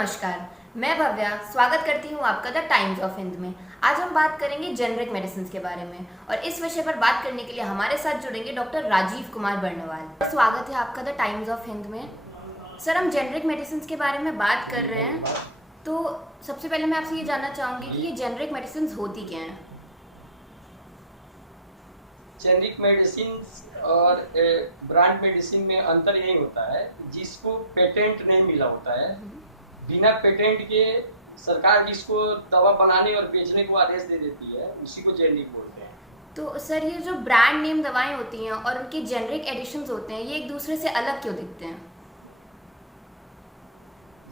नमस्कार, मैं भव्या स्वागत करती हूँ आपका द टाइम्स ऑफ हिंद में। आज हम बात करेंगे जेनरिक मेडिसिन के बारे में और इस विषय पर बात करने के लिए हमारे साथ जुड़ेंगे डॉक्टर राजीव कुमार बर्णवाल। स्वागत है आपका द टाइम्स ऑफ हिंद में। सर, हम जेनरिक मेडिसिन के बारे में बात कर रहे हैं, तो सबसे पहले मैं आपसे ये जानना चाहूँगी कि ये जेनरिक मेडिसिन होती क्या हैं? जेनरिक मेडिसिन और ब्रांड मेडिसिन में अंतर यही होता है, जिसको पेटेंट नहीं मिला होता है, बिना पेटेंट के सरकार जिसको दवा बनाने और बेचने को आदेश दे देती है, उसी को जेनरिक बोलते हैं। तो सर, ये जो ब्रांड नेम दवाएं होती हैं और उनके जेनरिक एडिशंस होते हैं, ये एक दूसरे से अलग क्यों दिखते हैं?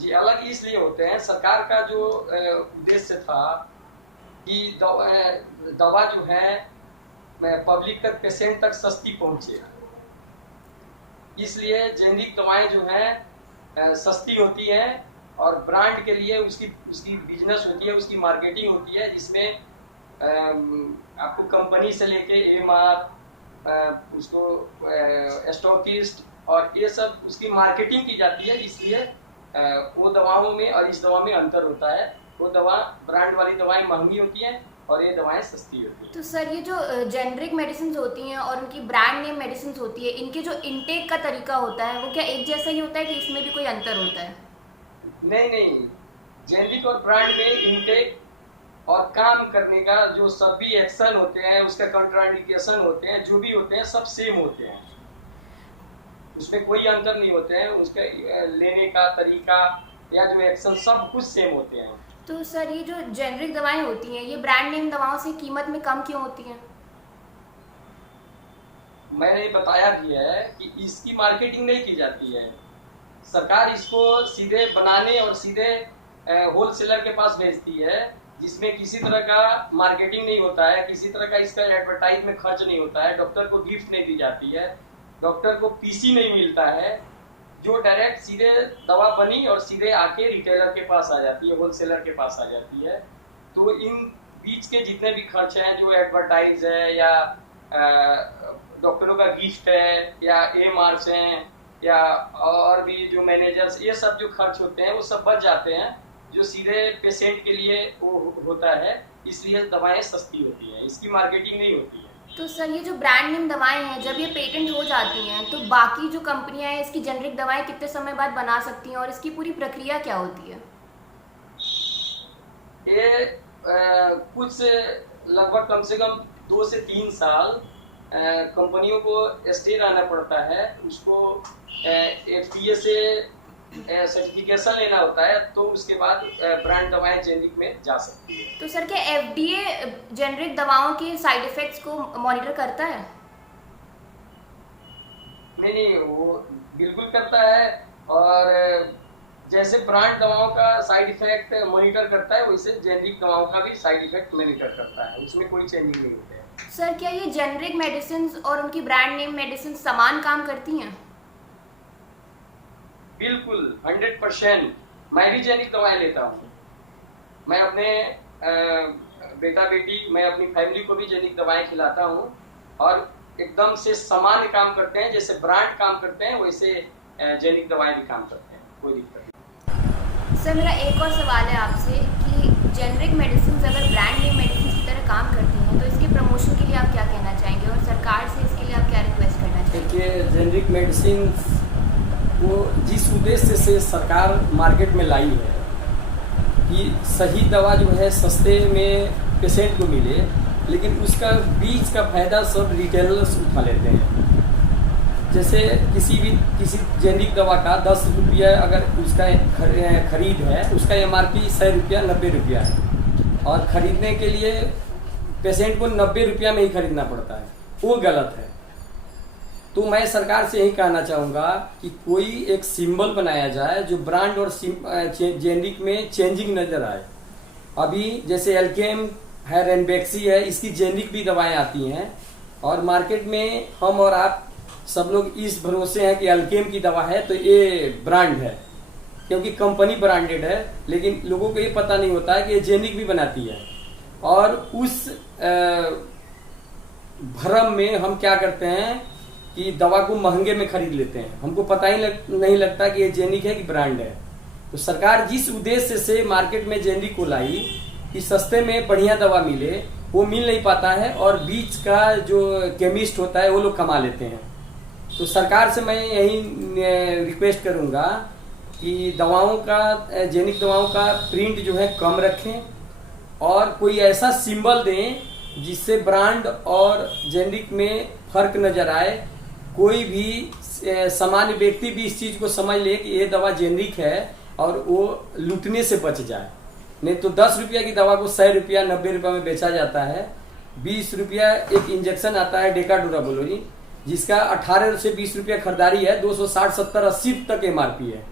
जी, अलग इसलिए होते हैं, सरकार का जो उद्देश्य था कि दवा जो है पब्लिक तक, पेशेंट तक सस्ती पहुंचे, इसलिए जेनरिक दवाएं जो हैं सस्ती होती हैं और ब्रांड के लिए उसकी बिजनेस होती है, उसकी मार्केटिंग होती है, जिसमें आपको कंपनी से लेके एमआर, उसको स्टॉकिस्ट और ये सब उसकी मार्केटिंग की जाती है। इसलिए वो दवाओं में और इस दवा में अंतर होता है। वो दवा, ब्रांड वाली दवाएं महंगी होती हैं और ये दवाएं सस्ती होती हैं। तो सर, ये जो जेनरिक मेडिसिन होती हैं और उनकी ब्रांड नेम मेडिसिन होती है, इनके जो इनटेक का तरीका होता है वो क्या एक जैसा ही होता है कि इसमें भी कोई अंतर होता है? नहीं, जेनरिक और ब्रांड में इनटेक और काम करने का जो सभी एक्शन होते हैं, उसका कंट्राइंडिकेशन होते हैं, जो भी होते हैं सब सेम होते हैं, उसमें कोई अंतर नहीं होते हैं। उसका लेने का तरीका या जो एक्शन सब कुछ सेम होते हैं। तो सर, ये जो जेनरिक दवाएं होती हैं, ये ब्रांड नेम दवाओं से कीमत में कम क्यों होती हैं? मैंने बताया भी है कि इसकी मार्केटिंग नहीं की जाती है। सरकार इसको सीधे बनाने और सीधे होलसेलर के पास भेजती है, जिसमें किसी तरह का मार्केटिंग नहीं होता है, किसी तरह का इसका एडवर्टाइज में खर्च नहीं होता है, डॉक्टर को गिफ्ट नहीं दी जाती है, डॉक्टर को पीसी नहीं मिलता है, जो डायरेक्ट सीधे दवा बनी और सीधे आके रिटेलर के पास आ जाती है, होलसेलर के पास आ जाती है। तो इन बीच के जितने भी खर्च हैं, जो एडवर्टाइज है या डॉक्टरों का गिफ्ट है या एमआर्स हैं या और भी जो मैनेजर्स, ये सब जो खर्च होते हैं वो सब बच जाते हैं, जो सीधे पेशेंट के लिए वो होता है। इसलिए दवाएं सस्ती होती हैं, इसकी मार्केटिंग नहीं होती है। तो सर, ये जो ब्रांड नेम दवाएं हैं, जब ये पेटेंट हो जाती हैं तो बाकी जो कंपनियां हैं इसकी जेनरिक दवाएं कितने समय बाद बना सकती हैं और इसकी पूरी प्रक्रिया क्या होती है? ये कुछ लगभग कम से कम 2 से 3 साल कंपनियों को स्टे रहना पड़ता है, उसको एफडीए से सर्टिफिकेशन लेना होता है, तो उसके बाद ब्रांड दवाएं जेनरिक में जा सकती है। तो सर, क्या एफडीए जेनरिक दवाओं के साइड इफेक्ट्स को मॉनिटर करता है? नहीं, वो बिल्कुल करता है, और जैसे ब्रांड दवाओं का साइड इफेक्ट मॉनिटर करता है, वैसे जेनरिक दवाओं का भी साइड इफेक्ट मॉनिटर करता है, उसमें कोई चेंजिंग नहीं होता है। सर, क्या ये जेनरिक मेडिसिन और उनकी ब्रांड नेम मेडिसिन समान काम करती हैं? बिल्कुल 100%। मैं भी जेनरिक दवाएं लेता हूँ। मैं अपने बेटा बेटी, मैं अपनी फैमिली को भी जेनरिक दवाएं खिलाता हूँ और एकदम से समान काम करते हैं। जैसे ब्रांड काम करते हैं, वैसे जेनरिक दवाएं भी काम करते हैं, कोई दिक्कत नहीं। सर, मेरा एक और सवाल है आपसे कि जेनरिक मेडिसिन अगर ब्रांड नेम मेडिसिन की तरह काम करती हैं, तो इसके प्रमोशन के लिए आप क्या कहना चाहेंगे और सरकार से इसके लिए आप क्या रिक्वेस्ट करना चाहेंगे? देखिए, जेनरिक मेडिसिन वो जिस उद्देश्य से सरकार मार्केट में लाई है कि सही दवा जो है सस्ते में पेशेंट को मिले, लेकिन उसका बीच का फायदा सब रिटेलर्स उठा लेते हैं। जैसे किसी जेनरिक दवा का 10 रुपया अगर उसका खरीद है, उसका एमआरपी 100 रुपया 90 रुपया है, और खरीदने के लिए पेशेंट को 90 रुपया में ही खरीदना पड़ता है, वो गलत है। तो मैं सरकार से यही कहना चाहूँगा कि कोई एक सिंबल बनाया जाए जो ब्रांड और जेनरिक में चेंजिंग नजर आए। अभी जैसे एल्केम है, रेनबेक्सी है, इसकी जेनरिक भी दवाएं आती हैं, और मार्केट में हम और आप सब लोग इस भरोसे हैं कि एल्केम की दवा है तो ये ब्रांड है, क्योंकि कंपनी ब्रांडेड है, लेकिन लोगों को ये पता नहीं होता है कि ये जेनरिक भी बनाती है। और उस भ्रम में हम क्या करते हैं कि दवा को महंगे में खरीद लेते हैं, हमको पता ही नहीं लगता कि ये जेनिक है कि ब्रांड है। तो सरकार जिस उद्देश्य से मार्केट में जेनरिक को लाई कि सस्ते में बढ़िया दवा मिले, वो मिल नहीं पाता है और बीच का जो केमिस्ट होता है वो लोग कमा लेते हैं। तो सरकार से मैं यही रिक्वेस्ट करूंगा कि दवाओं का, जेनिक दवाओं का प्रिंट जो है कम रखें और कोई ऐसा सिंबल दें जिससे ब्रांड और जेनिक में फर्क नजर आए। कोई भी सामान्य व्यक्ति भी इस चीज को समझ ले कि ये दवा जेनिक है और वो लूटने से बच जाए। नहीं तो 10 रुपया की दवा को 100 रुपया 90 रुपया में बेचा जाता है। 20 रुपया एक इंजेक्शन आता है डेकाडोराबोलोरी, जिसका 18 से 20 रुपया खरीदारी है, 260, 70, 80 तक MRP है।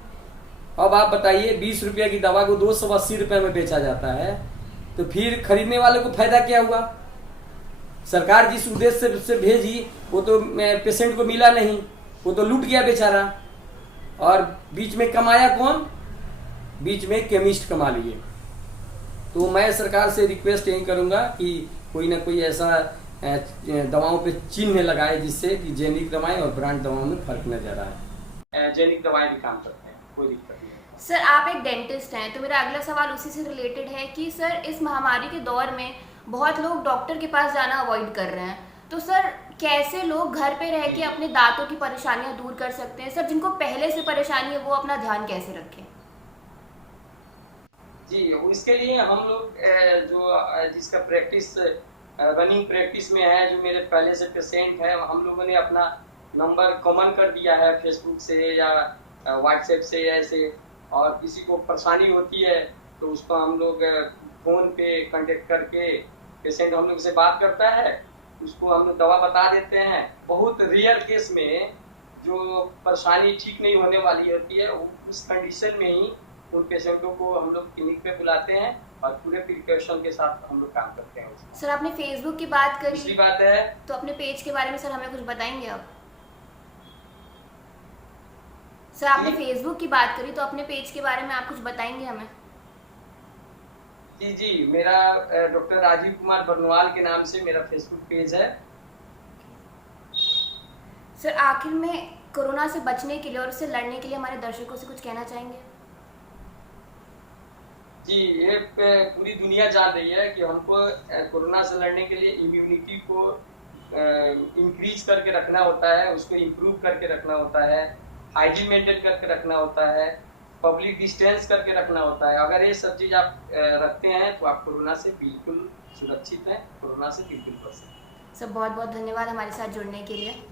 अब आप बताइए 20 रुपया की दवा को 280 रुपये में बेचा जाता है, तो फिर खरीदने वाले को फायदा क्या हुआ? सरकार जिस उद्देश्य से भेजी वो तो पेशेंट को मिला नहीं, वो तो लूट गया बेचारा। और बीच में कमाया कौन? बीच में केमिस्ट कमा लिए। तो मैं सरकार से रिक्वेस्ट यही करूंगा कि कोई ना कोई ऐसा दवाओं पे चिन्ह लगाए जिससे कि जेनिक दवाएं और ब्रांड दवाओं में फर्क नजर आए। जेनिक दवाएं भी काम करते हैं, कोई दिक्कत नहीं। सर आप एक डेंटिस्ट हैं, तो मेरा अगला सवाल उसी से रिलेटेड है कि सर इस महामारी के दौर में बहुत लोग डॉक्टर के पास जाना अवॉइड कर रहे हैं, तो सर कैसे लोग घर पे रह के अपने दांतों की परेशानियां दूर कर सकते हैं? सर जिनको पहले से परेशानी है वो अपना ध्यान कैसे रखें? जी, इसके लिए हम लोग जो जिसका प्रैक्टिस रनिंग प्रैक्टिस में है, जो मेरे पहले से पेशेंट है, हम लोगों ने अपना नंबर कॉमन कर दिया है फेसबुक से या व्हाट्सएप से ऐसे। और किसी को परेशानी होती है तो उसको हम लोग फोन पे कांटेक्ट करके पेशेंट हम लोग से बात करता है, उसको हम लोग दवा बता देते हैं। बहुत रेयर केस में जो परेशानी ठीक नहीं होने वाली होती है, उस कंडीशन में ही उन पेशेंटों को हम लोग क्लिनिक पे बुलाते हैं और पूरे प्रिकॉशन के साथ हम लोग काम करते हैं। सर आपने फेसबुक की बात करी, दूसरी बात है तो अपने पेज के बारे में सर हमें कुछ बताएंगे आप? सर आपने फेसबुक की बात करी, तो अपने पेज के बारे में आप कुछ बताएंगे हमें? जी, मेरा डॉक्टर राजीव कुमार बर्नवाल के नाम से मेरा फेसबुक पेज है। सर आखिर में कोरोना से बचने के लिए और उससे लड़ने के लिए हमारे दर्शकों से कुछ कहना चाहेंगे? जी, ये पूरी दुनिया जान रही है कि हमको कोरोना से लड़ने के लिए इम्यूनिटी को इंक्रीज करके रखना होता है, उसको इम्प्रूव करके रखना होता है, हाइजीन मेंटेन करके रखना होता है, पब्लिक डिस्टेंस करके रखना होता है। अगर ये सब चीज आप रखते हैं तो आप कोरोना से बिल्कुल सुरक्षित हैं, कोरोना से बिल्कुल बच सकते हैं। सर बहुत बहुत धन्यवाद हमारे साथ जुड़ने के लिए।